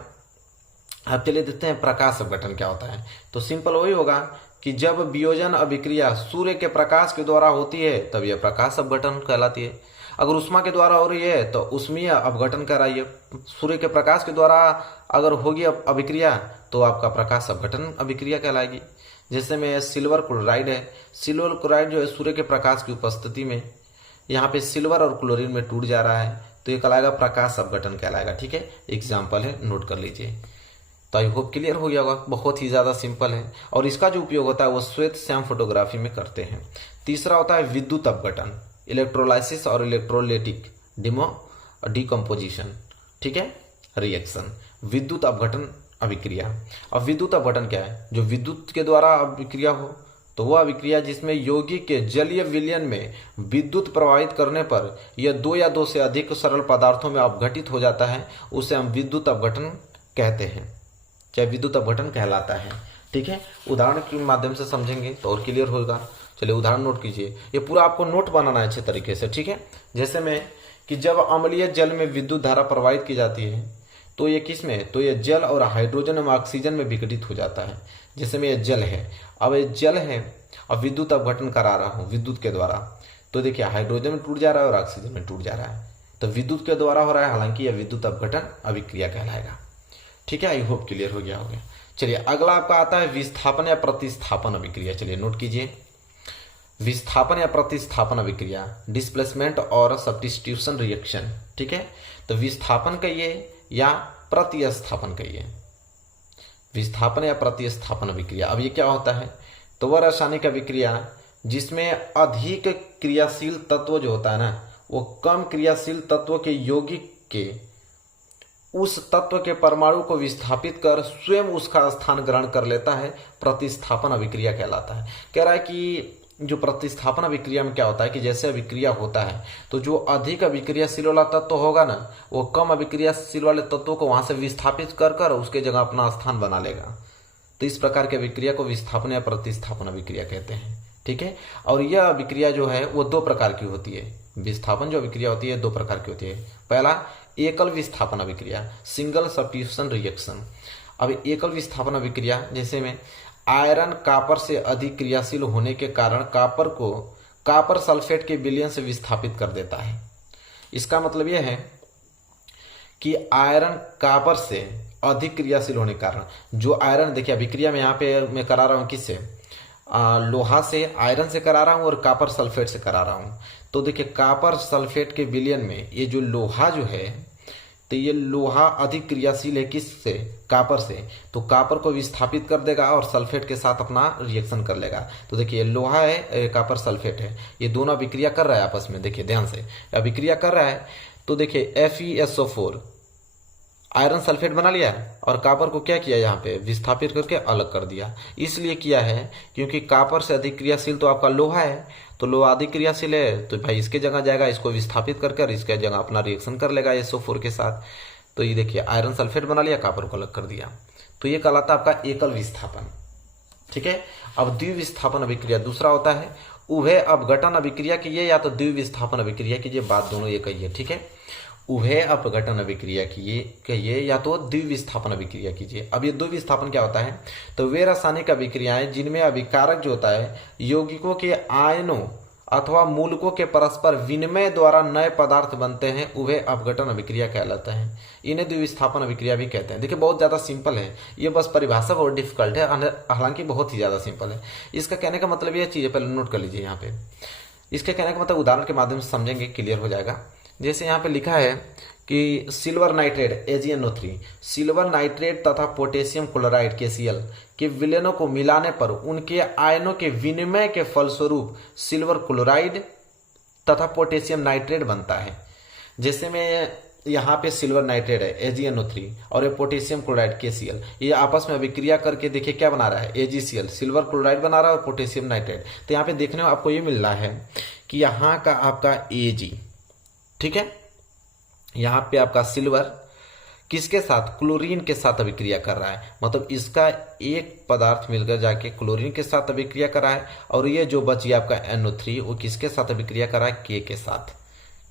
अब चलिए देखते हैं प्रकाश अपघटन क्या होता है। तो सिंपल वही होगा कि जब वियोजन अभिक्रिया सूर्य के प्रकाश के द्वारा होती है तब यह प्रकाश अपघटन कहलाती है। अगर उष्मा के द्वारा हो रही है तो उष्मीय अपघटन कहलाती है। सूर्य के प्रकाश के द्वारा अगर होगी अभिक्रिया तो आपका प्रकाश अपघटन अभिक्रिया कहलाएगी। जैसे में सिल्वर क्लोराइड है, सिल्वर क्लोराइड जो है सूर्य के प्रकाश की उपस्थिति में यहाँ पे सिल्वर और क्लोरीन में टूट जा रहा है तो ये कहलाएगा प्रकाश अपघटन कहलाएगा, ठीक है। एग्जाम्पल है, नोट कर लीजिए। तो आई होप क्लियर हो गया होगा, बहुत ही ज़्यादा सिंपल है। और इसका जो उपयोग होता है वो श्वेत श्याम फोटोग्राफी में करते हैं। तीसरा होता है विद्युत अपघटन, इलेक्ट्रोलाइसिस और इलेक्ट्रोलाइटिक डिकम्पोजिशन, ठीक है, रिएक्शन, विद्युत अपघटन अभिक्रिया। अब विद्युत अपघटन क्या है, जो विद्युत के द्वारा अभिक्रिया हो तो वह अभिक्रिया जिसमें यौगिक के जलीय विलयन में विद्युत प्रवाहित करने पर यह दो या दो से अधिक सरल पदार्थों में अपघटित हो जाता है, उसे हम विद्युत अपघटन कहते हैं, चाहे विद्युत अपघटन कहलाता है। ठीक है, उदाहरण के माध्यम से समझेंगे तो और क्लियर होगा। चलिए उदाहरण नोट कीजिए, ये पूरा आपको नोट बनाना है अच्छे तरीके से। ठीक है, जैसे में कि जब अम्लीय जल में विद्युत धारा प्रवाहित की जाती है तो ये किस में, तो ये जल और हाइड्रोजन एवं ऑक्सीजन में विघटित हो जाता है। जैसे में ये जल है, अब ये जल है, अब विद्युत अपघटन करा रहा हूँ विद्युत के द्वारा, तो देखिए हाइड्रोजन में टूट जा रहा है और ऑक्सीजन में टूट जा रहा है, तो विद्युत के द्वारा हो रहा है, हालांकि यह विद्युत अपघटन अभिक्रिया कहलाएगा। ठीक है, आई होप क्लियर हो गया होगा। चलिए अगला आपका आता है विस्थापन या प्रतिस्थापन अभिक्रिया। चलिए नोट कीजिए, विस्थापन या प्रतिस्थापन अभिक्रिया, डिस्प्लेसमेंट और सब्स्टिट्यूशन रिएक्शन। ठीक है, तो विस्थापन कहिए या प्रतिस्थापन कहिए, विस्थापन या प्रतिस्थापन अभिक्रिया। अब ये क्या होता है, तो वह रासायनिक अभिक्रिया जिसमें अधिक क्रियाशील तत्व जो होता है ना, वो कम क्रियाशील तत्व के यौगिक के उस तत्व के परमाणु को विस्थापित कर स्वयं उसका स्थान ग्रहण कर लेता है, प्रतिस्थापन अभिक्रिया कहलाता है। कह रहा है कि जो प्रतिस्थापन अभिक्रिया में क्या होता है कि जैसे अभिक्रिया होता है तो जो अधिक अभिक्रियाशील वाला तत्व होगा ना, वो कम अभिक्रियाशील वाले तत्वों को वहां से विस्थापित कर कर उसके जगह अपना स्थान बना लेगा। तो इस प्रकार की अभिक्रिया को विस्थापन या प्रतिस्थापन अभिक्रिया कहते हैं। ठीक है, और यह अभिक्रिया जो है वो दो प्रकार की होती है। विस्थापन जो अभिक्रिया होती है दो प्रकार की होती है। पहला एकल विस्थापन अभिक्रिया, सिंगल सब्स्टिट्यूशन रिएक्शन। अब एकल विस्थापन अभिक्रिया जैसे में आयरन कापर से अधिक क्रियाशील होने के कारण कापर को कापर सल्फेट के विलयन से विस्थापित कर देता है। इसका मतलब यह है कि आयरन कापर से अधिक क्रियाशील होने के कारण जो आयरन, देखिए अभिक्रिया में यहाँ पे मैं करा रहा हूँ किससे, लोहा से, आयरन से करा रहा हूँ और कापर सल्फेट से करा रहा हूँ। तो देखिए कापर सल्फेट के विलयन में ये जो लोहा जो है, तो ये लोहा अधिक क्रियाशील है किससे, कापर से, तो कापर को विस्थापित कर देगा और सल्फेट के साथ अपना रिएक्शन कर लेगा। तो देखिए लोहा है, कापर सल्फेट है, ये दोनों अभिक्रिया कर रहा है आपस में, देखिए ध्यान से अभिक्रिया कर रहा है। तो देखिए FeSO4 आयरन सल्फेट बना लिया और कापर को क्या किया, यहाँ पे विस्थापित करके अलग कर दिया। इसलिए किया है क्योंकि कापर से अधिक क्रियाशील तो आपका लोहा है, तो लोहा अधिक क्रियाशील है, तो भाई इसके जगह जाएगा, इसको विस्थापित करके इसके जगह अपना रिएक्शन कर लेगा SO4 के साथ। तो ये देखिए आयरन सल्फेट बना लिया, कापर को अलग कर दिया, तो ये कहलाता है आपका एकल विस्थापन। ठीक है, अब द्विविस्थापन अभिक्रिया दूसरा होता है उभय अपघटन अभिक्रिया कीजिए या तो द्विविस्थापन अभिक्रिया कीजिए, बात दोनों ये कहिए। ठीक है, उभय अपघटन अभिक्रिया कहिए या तो द्विविस्थापन अभिक्रिया कीजिए। अब ये द्विविस्थापन क्या होता है, तो वे रासायनिक अभिक्रियाएं जिनमें अभिकारक जो होता है यौगिकों के आयनों अथवा मूलकों के परस्पर विनिमय द्वारा नए पदार्थ बनते हैं, उभय अपघटन अभिक्रिया कहलाता है। इन्हें द्विविस्थापन अभिक्रिया भी कहते हैं। देखिए बहुत ज्यादा सिंपल है ये, बस परिभाषा बहुत डिफिकल्ट है, हालांकि बहुत ही ज्यादा सिंपल है। इसका कहने का मतलब ये चीज पहले नोट कर लीजिए यहाँ पे। इसके कहने का मतलब उदाहरण के माध्यम से समझेंगे, क्लियर हो जाएगा। जैसे यहाँ पे लिखा है कि silver nitrate AgNO3, silver nitrate तथा पोटेशियम क्लोराइड KCl के विलयनों को मिलाने पर उनके आयनों के विनिमय के फलस्वरूप सिल्वर क्लोराइड तथा पोटेशियम नाइट्रेट बनता है। जैसे में यहाँ पे सिल्वर नाइट्रेट है AgNO3 और ये पोटेशियम क्लोराइड KCl, ये आपस में अभिक्रिया करके देखिए क्या बना रहा है, AgCl, सिल्वर क्लोराइड बना रहा है और पोटेशियम नाइट्रेट। तो यहाँ पे देखने में आपको ये मिल रहा है कि यहाँ का आपका Ag, ठीक है, यहाँ पे आपका सिल्वर किसके साथ, क्लोरीन के साथ अभिक्रिया कर रहा है, मतलब इसका एक पदार्थ मिलकर जाके क्लोरीन के साथ अभिक्रिया कर रहा है, और ये जो बची आपका NO3 वो किसके साथ अभिक्रिया कर रहा है, K के साथ।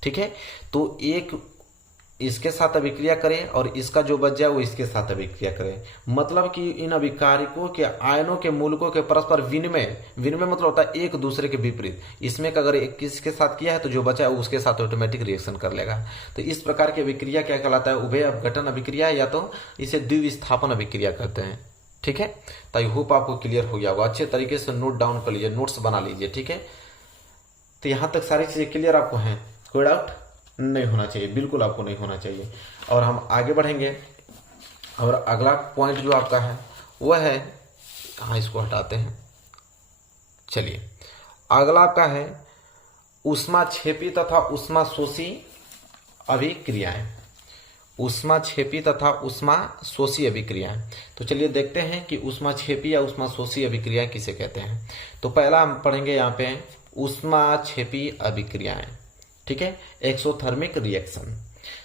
ठीक है, तो एक इसके साथ अभिक्रिया करें और इसका जो बच जाए वो इसके साथ अभिक्रिया करें, मतलब कि इन अभिकारिकों के आयनों के मूलकों के परस्पर विनिमय मतलब होता है एक दूसरे के विपरीत। इसमें अगर एक किसके साथ किया है तो जो बचा है उसके साथ ऑटोमेटिक रिएक्शन कर लेगा। तो इस प्रकार की अभिक्रिया क्या कहलाता है, उभय अपघटन अभिक्रिया, या तो इसे द्विविस्थापन अभिक्रिया कहते हैं। ठीक है, तो आई होप आपको क्लियर हो गया होगा। अच्छे तरीके से नोट डाउन कर लीजिए, नोट्स बना लीजिए। ठीक है, तो यहां तक सारी चीजें क्लियर आपको हैं, कोई डाउट नहीं होना चाहिए, बिल्कुल आपको नहीं होना चाहिए। और हम आगे बढ़ेंगे और अगला पॉइंट जो आपका है वह है, कहाँ इसको हटाते हैं, चलिए अगला आपका है ऊष्मा क्षेपी तथा ऊष्मा शोषी अभिक्रियाएं। ऊष्माक्षेपी तथा ऊष्माशोषी अभिक्रियाएं। तो चलिए देखते हैं कि ऊष्माक्षेपी या ऊष्माशोषी अभिक्रिया किसे कहते हैं। तो पहला हम पढ़ेंगे यहाँ पे ऊष्माक्षेपी अभिक्रियाएं, ठीक है, एक्सोथर्मिक रिएक्शन।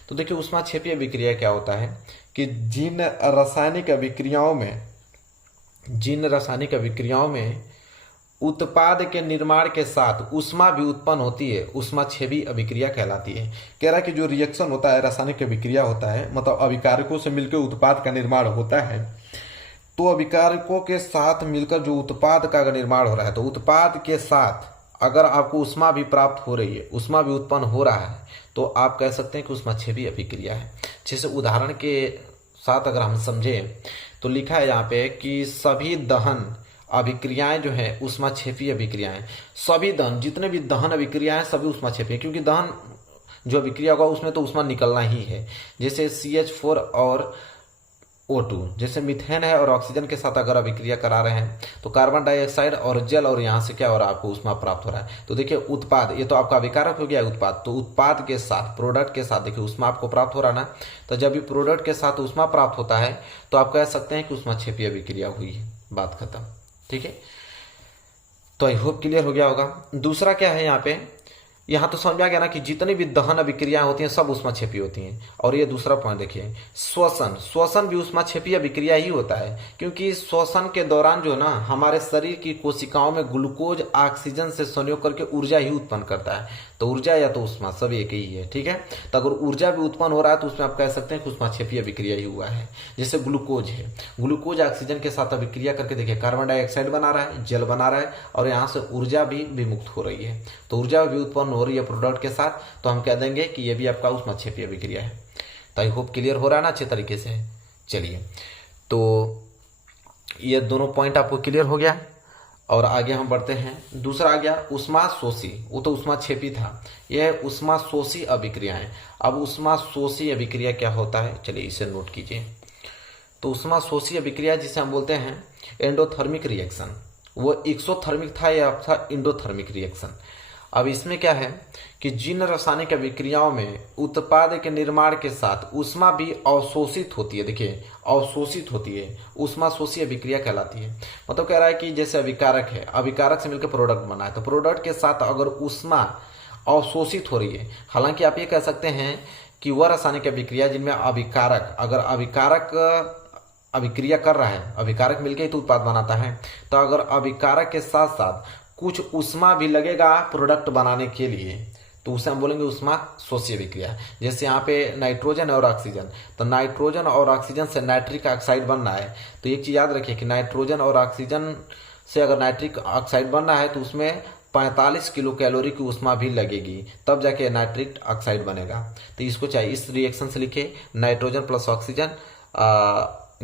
तो देखिए ऊष्माक्षेपी अभिक्रिया क्या होता है कि जिन रासायनिक अभिक्रियाओं में उत्पाद के निर्माण के साथ ऊष्मा भी उत्पन्न होती है, ऊष्माक्षेपी अभिक्रिया कहलाती है। कह रहा है कि जो रिएक्शन होता है, रासायनिक अभिक्रिया होता है, मतलब अभिकारकों से मिलकर उत्पाद का निर्माण होता है, तो अभिकारकों के साथ मिलकर जो उत्पाद का निर्माण हो रहा है, तो उत्पाद के साथ अगर आपको ऊष्मा भी प्राप्त हो रही है, ऊष्मा भी उत्पन्न हो रहा है, तो आप कह सकते हैं कि ऊष्माक्षेपी अभिक्रिया है। जैसे उदाहरण के साथ अगर हम समझें तो लिखा है यहाँ पे कि सभी दहन अभिक्रियाएं जो है ऊष्माक्षेपी अभिक्रियाएं, सभी दहन, जितने भी दहन अभिक्रियाएं सभी ऊष्माक्षेपी, क्योंकि दहन जो अभिक्रिया होगा उसमें तो ऊष्मा निकलना ही है। जैसे CH4 और O2, जैसे मीथेन है और ऑक्सीजन के साथ अगर अभिक्रिया करा रहे हैं तो कार्बन डाइऑक्साइड और जल, और यहाँ से क्या हो रहा है, आपको ऊष्मा प्राप्त हो रहा है। तो देखिए उत्पाद, ये तो आपका अभिकारक हो गया उत्पाद, तो उत्पाद के साथ, प्रोडक्ट के साथ देखिए ऊष्मा आपको प्राप्त हो रहा है ना। तो जब भी प्रोडक्ट के साथ ऊष्मा प्राप्त होता है तो आप कह सकते हैं कि ऊष्माक्षेपी अभिक्रिया हुई है, बात खत्म, ठीक है। तो आई होप क्लियर हो गया होगा। दूसरा क्या है यहाँ पे, यहाँ तो समझ आ गया ना कि जितनी भी दहन अभिक्रियाएं होती हैं सब ऊष्माक्षेपी होती हैं। और ये दूसरा पॉइंट देखिए, श्वसन भी ऊष्माक्षेपी अभिक्रिया ही होता है, क्योंकि श्वसन के दौरान जो ना हमारे शरीर की कोशिकाओं में ग्लूकोज ऑक्सीजन से संयोग करके ऊर्जा ही उत्पन्न करता है। तो ऊर्जा या तो ऊष्मा सब एक ही है, ठीक है। तो अगर ऊर्जा भी उत्पन्न हो रहा है तो उसमें आप कह सकते हैं कि ऊष्माक्षेपी अभिक्रिया ही हुआ है। जैसे ग्लूकोज है, ग्लूकोज ऑक्सीजन के साथ अभिक्रिया करके देखिए कार्बन डाइऑक्साइड बना रहा है, जल बना रहा है, और यहाँ से ऊर्जा भी विमुक्त हो रही है। तो ऊर्जा भी उत्पन्न हो रही है प्रोडक्ट के साथ, तो हम कह देंगे कि ये भी आपका ऊष्माक्षेपी अभिक्रिया है। तो आई होप क्लियर हो रहा है ना अच्छे तरीके से। चलिए, तो ये दोनों पॉइंट आपको क्लियर हो गया और आगे हम बढ़ते हैं। दूसरा आ गया ऊष्माशोषी, वो तो ऊष्माक्षेपी था, यह ऊष्माशोषी अभिक्रियाएं। अब ऊष्माशोषी अभिक्रिया क्या होता है, चलिए इसे नोट कीजिए। तो ऊष्माशोषी अभिक्रिया जिसे हम बोलते हैं एंडोथर्मिक रिएक्शन, वो एक्सोथर्मिक था या था इंडोथर्मिक रिएक्शन। अब इसमें क्या है कि जिन रासायनिक अभिक्रियाओं में उत्पाद के निर्माण के साथ ऊष्मा भी अवशोषित होती है, देखिए अवशोषित होती है, ऊष्माशोषी अभिक्रिया कहलाती है। मतलब कह रहा है कि जैसे अभिकारक है, अभिकारक से मिलकर प्रोडक्ट बना है, तो प्रोडक्ट के साथ अगर ऊष्मा अवशोषित हो रही है, हालांकि आप ये कह सकते हैं कि वह रासायनिक अभिक्रिया जिनमें अभिकारक, अगर अभिकारक अभिक्रिया कर रहा है, अभिकारक मिलकर ही तो उत्पाद बनाता है, तो अगर अभिकारक के साथ साथ कुछ ऊष्मा भी लगेगा प्रोडक्ट बनाने के लिए, तो उसे हम बोलेंगे ऊष्माशोषी अभिक्रिया। जैसे यहाँ पे नाइट्रोजन और ऑक्सीजन, तो नाइट्रोजन और ऑक्सीजन से नाइट्रिक ऑक्साइड बनना है, तो एक चीज याद रखिए कि नाइट्रोजन और ऑक्सीजन से अगर नाइट्रिक ऑक्साइड बनना है तो उसमें 45 किलो कैलोरी की ऊष्मा भी लगेगी, तब जाके नाइट्रिक ऑक्साइड बनेगा। तो इसको चाहिए, इस रिएक्शन से लिखे नाइट्रोजन प्लस ऑक्सीजन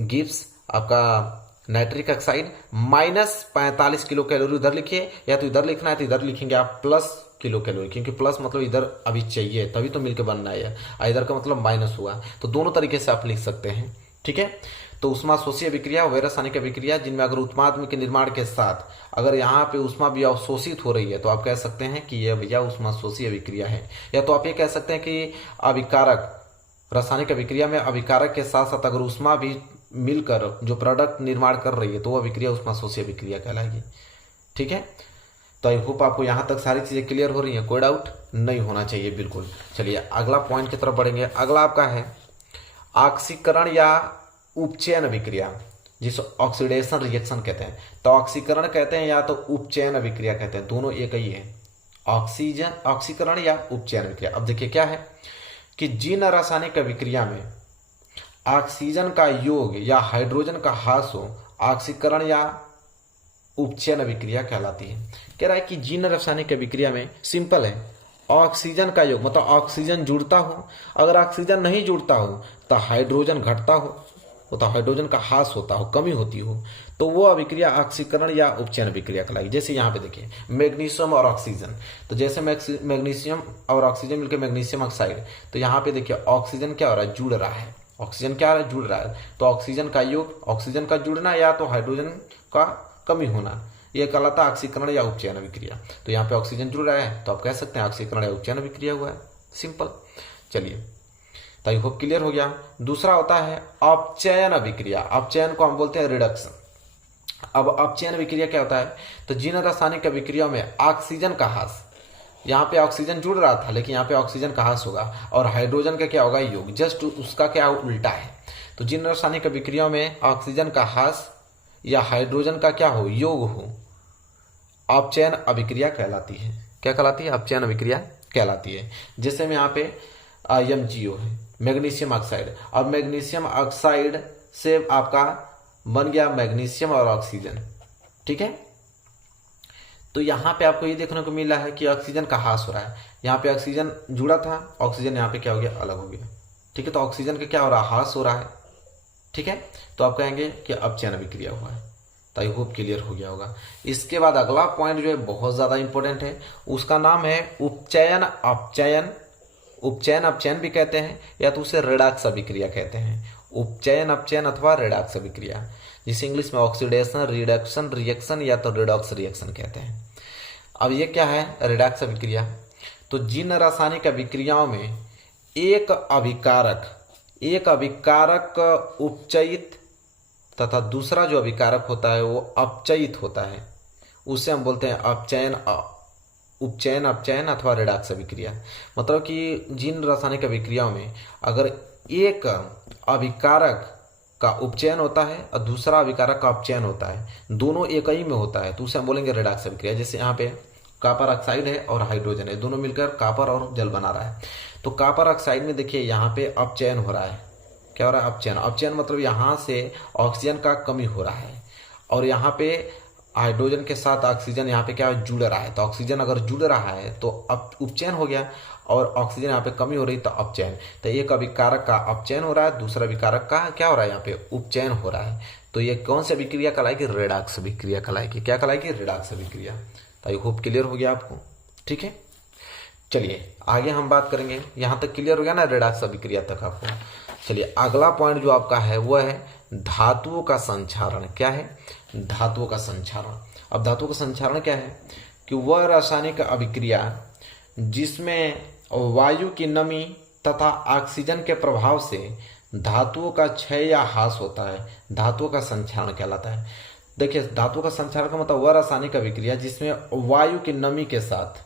गिव्स आपका nitric oxide minus 45 kilo calorie उधर लिखिए, या तो इधर लिखना है तो इधर लिखेंगे आप प्लस किलो कैलोरी, क्योंकि प्लस मतलब इधर अभी चाहिए तभी तो मिलकर बनना है, इधर का मतलब माइनस हुआ, तो दोनों तरीके से आप लिख सकते हैं, ठीक है। तो ऊष्माशोषी अभिक्रिया वह रासायनिक अभिक्रिया जिनमें अगर उत्पाद के निर्माण के साथ अगर यहाँ पे ऊष्मा भी अवशोषित हो रही है, तो आप कह सकते हैं कि यह भैया ऊष्माशोषी अभिक्रिया है। या तो आप ये कह सकते हैं कि अभिकारक, रासायनिक अभिक्रिया में अभिकारक के साथ साथ अगर ऊष्मा भी मिलकर जो प्रोडक्ट निर्माण कर रही है तो वो अभिक्रिया ऊष्माशोषी अभिक्रिया कहलाएगी, ठीक है। तो आई होप आपको यहाँ तक सारी चीजें क्लियर हो रही हैं, कोई डाउट नहीं होना चाहिए बिल्कुल। चलिए अगला पॉइंट की तरफ बढ़ेंगे। अगला आपका है ऑक्सीकरण या उपचयन अभिक्रिया, जिसे ऑक्सीडेशन रिएक्शन कहते हैं। तो ऑक्सीकरण कहते हैं या तो उपचयन अभिक्रिया कहते हैं, दोनों एक ही है, ऑक्सीकरण या उपचयन अभिक्रिया। अब देखिए क्या है कि जिन रासायनिक अभिक्रिया में ऑक्सीजन का योग या हाइड्रोजन का ह्रास हो, ऑक्सीकरण या उपचयन अभिक्रिया कहलाती है। कह रहा है कि जिन रासायनिक अभिक्रिया में सिंपल है, ऑक्सीजन का योग मतलब ऑक्सीजन जुड़ता हो, अगर ऑक्सीजन नहीं जुड़ता हो तो हाइड्रोजन घटता हो, तो हाइड्रोजन का ह्रास होता हो, कमी होती हो, तो वो अभिक्रिया ऑक्सीकरण या उपचयन अभिक्रिया कहलाएगी। जैसे यहाँ पे देखिए मैग्नीशियम और ऑक्सीजन, तो जैसे मैग्नीशियम और ऑक्सीजन मिलकर मैग्नीशियम ऑक्साइड, तो यहाँ पे देखिए ऑक्सीजन क्या हो रहा है, जुड़ रहा है, ऑक्सीजन क्या है, जुड़ रहा है। तो ऑक्सीजन का योग, ऑक्सीजन का जुड़ना या तो हाइड्रोजन का कमी होना, यह कहलाता है ऑक्सीकरण या उपचयन अभिक्रिया। तो यहाँ पे ऑक्सीजन जुड़ रहा है तो आप कह सकते हैं ऑक्सीकरण या उपचयन अभिक्रिया हुआ है, सिंपल। चलिए तो आई होप क्लियर हो गया। दूसरा होता है अपचयन अभिक्रिया। अपचयन को हम बोलते हैं रिडक्शन। अब अपचयन अभिक्रिया क्या होता है, तो जिन रासायनिक अभिक्रियाओं में ऑक्सीजन का ह्रास, यहाँ पे ऑक्सीजन जुड़ रहा था लेकिन यहाँ पे ऑक्सीजन का ह्रास होगा और हाइड्रोजन का क्या होगा, योग, जस्ट उसका क्या उल्टा है। तो जिन रासायनिक अभिक्रियाओं में ऑक्सीजन का ह्रास या हाइड्रोजन का क्या हो, योग हो, अपचयन अभिक्रिया कहलाती है। क्या कहलाती है, अपचयन अभिक्रिया कहलाती है। जैसे में यहाँ पे MgO है, मैग्नीशियम ऑक्साइड, और मैग्नीशियम ऑक्साइड से आपका बन गया मैग्नीशियम और ऑक्सीजन, ठीक है। तो यहाँ पे आपको ये देखने को मिला है कि ऑक्सीजन का ह्रास हो रहा है। यहाँ पे ऑक्सीजन जुड़ा था, ऑक्सीजन यहाँ पे क्या हो गया, अलग हो गया, ठीक है। तो ऑक्सीजन का क्या हो रहा है, ह्रास हो रहा है, ठीक है। तो आप कहेंगे कि अपचयन अभिक्रिया हुआ है। तो आई होप क्लियर हो गया होगा। इसके बाद अगला पॉइंट जो है बहुत ज्यादा इंपॉर्टेंट है, उसका नाम है उपचयन अपचयन। उपचयन अपचयन भी कहते हैं या तो उसे रेडॉक्स अभिक्रिया कहते हैं। उपचयन अपचयन अथवा रेडॉक्स अभिक्रिया, जिसे इंग्लिश में ऑक्सीडेशन, रिडक्शन रिएक्शन या तो रेडॉक्स रिएक्शन कहते हैं। अब ये क्या है, रेडॉक्स अभिक्रिया। तो जिन रासायनिक अभिक्रियाओं में एक अभिकारक उपचयित तथा दूसरा जो अभिकारक होता है वो अपचयित होता है, उसे हम बोलते हैं उपचयन अपचयन अथवा रेडॉक्स अभिक्रिया। मतलब कि जिन रासायनिक अभिक्रियाओं में अगर एक अभिकारक का उपचयन होता है और दूसरा अभिकारक का अपचयन होता है, दोनों एक ही में होता है, तो उसे हम बोलेंगे रेडॉक्स अभिक्रिया। जैसे यहाँ पे कॉपर ऑक्साइड है और हाइड्रोजन है, दोनों मिलकर कॉपर और जल बना रहा है। तो कॉपर ऑक्साइड में देखिए यहाँ पे अपचयन हो रहा है। क्या हो रहा है, अपचयन। अपचयन मतलब यहाँ से ऑक्सीजन का कमी हो रहा है और यहाँ पे हाइड्रोजन के साथ ऑक्सीजन यहाँ पे क्या जुड़ रहा है। तो ऑक्सीजन अगर जुड़ रहा है तो अब उपचयन हो गया और ऑक्सीजन यहाँ पे कमी हो रही तो अपचयन। तो एक अभिकारक का अपचयन हो रहा है, दूसरा अभिकारक का क्या हो रहा है, यहाँ पे उपचयन हो रहा है। तो ये कौन सी अभिक्रिया कहलाएगी, रेडॉक्स अभिक्रिया कहलाएगी। क्या कहलाएगी, रेडॉक्स अभिक्रिया। तो आई होप क्लियर हो गया आपको, ठीक है। चलिए आगे हम बात करेंगे। यहाँ तक क्लियर हो गया ना रेडॉक्स अभिक्रिया तक आपको। चलिए अगला पॉइंट जो आपका है वो है धातुओं का संक्षारण। क्या है, धातुओं का संक्षारण। अब धातुओं का संक्षारण क्या है कि वह रासायनिक अभिक्रिया जिसमें वायु की नमी तथा ऑक्सीजन के प्रभाव से धातुओं का क्षय या ह्रास होता है, धातुओं का संक्षारण कहलाता है। देखिए धातुओं का संक्षारण का मतलब वह रासायनिक अभिक्रिया जिसमें वायु की नमी के साथ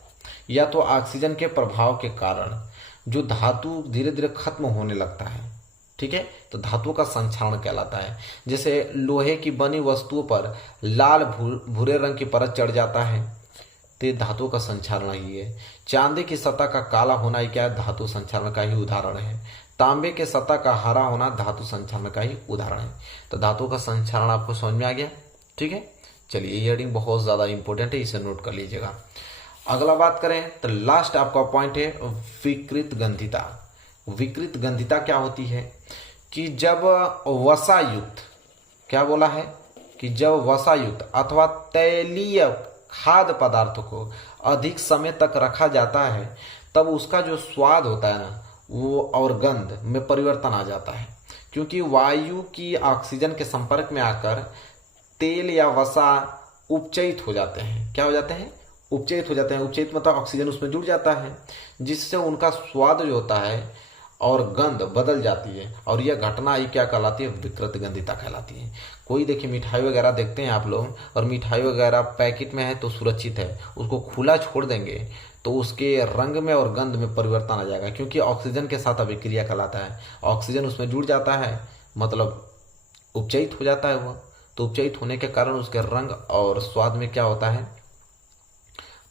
या तो ऑक्सीजन के प्रभाव के कारण जो धातु धीरे धीरे खत्म होने लगता है, ठीक है। तो धातुओं का संक्षारण कहलाता है। जैसे लोहे की बनी वस्तुओं पर लाल भूरे रंग की परत चढ़ जाता है तो धातुओं का संक्षारण ही है। चांदी की सतह का काला होना ही क्या है, धातु संक्षारण का ही उदाहरण है। तांबे के सतह का हरा होना धातु संक्षारण का ही उदाहरण है। तो धातुओं का संक्षारण आपको समझ में आ गया, ठीक है। चलिए ये हेडिंग बहुत ज्यादा इंपॉर्टेंट है, इसे नोट कर लीजिएगा। अगला बात करें तो लास्ट आपका पॉइंट है विकृत गंधिता। विकृत गंधिता क्या होती है कि जब वसायुक्त, क्या बोला है कि जब वसायुक्त अथवा तैलीय खाद्य पदार्थों को अधिक समय तक रखा जाता है तब उसका जो स्वाद होता है ना वो और गंध में परिवर्तन आ जाता है। क्योंकि वायु की ऑक्सीजन के संपर्क में आकर तेल या वसा उपचयित हो जाते हैं। क्या हो जाते हैं, उपचयित हो जाते हैं। उपचयित मतलब ऑक्सीजन उसमें जुड़ जाता है जिससे उनका स्वाद जो होता है और गंध बदल जाती है और यह घटना ही क्या कहलाती है, विकृत गंधिता कहलाती है। कोई देखिए मिठाई वगैरह देखते हैं आप लोग और मिठाई वगैरह पैकेट में है तो सुरक्षित है, उसको खुला छोड़ देंगे तो उसके रंग में और गंध में परिवर्तन आ जाएगा क्योंकि ऑक्सीजन के साथ अभिक्रिया कहलाता है। ऑक्सीजन उसमें जुड़ जाता है मतलब उपचयित हो जाता है वो, तो उपचयित होने के कारण उसके रंग और स्वाद में क्या होता है,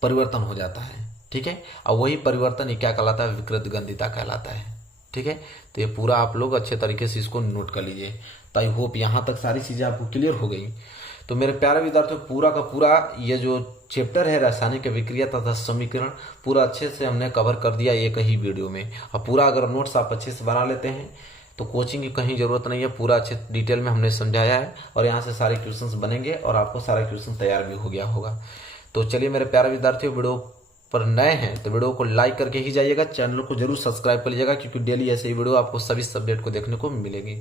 परिवर्तन हो जाता है, ठीक है। और वही परिवर्तन ही क्या कहलाता है, विकृत गंधिता कहलाता है, ठीक है। तो ये पूरा आप लोग अच्छे तरीके से इसको नोट कर लीजिए। तो आई होप यहाँ तक सारी चीजें आपको क्लियर हो गई। तो मेरे प्यारे विद्यार्थियों पूरा का पूरा ये जो चैप्टर है रासायनिक अभिक्रिया तथा समीकरण पूरा अच्छे से हमने कवर कर दिया एक ही वीडियो में। और पूरा अगर नोट्स आप अच्छे से बना लेते हैं तो कोचिंग की कहीं जरूरत नहीं है, पूरा अच्छे डिटेल में हमने समझाया है और यहाँ से सारे क्वेश्चंस बनेंगे और आपको सारे क्वेश्चन तैयार भी हो गया होगा। तो चलिए मेरे प्यारे विद्यार्थियों, वीडियो पर नए हैं तो वीडियो को लाइक करके ही जाइएगा, चैनल को जरूर सब्सक्राइब कर लीजिएगा क्योंकि डेली ऐसे ही वीडियो आपको सभी सब्जेक्ट को देखने को मिलेगी।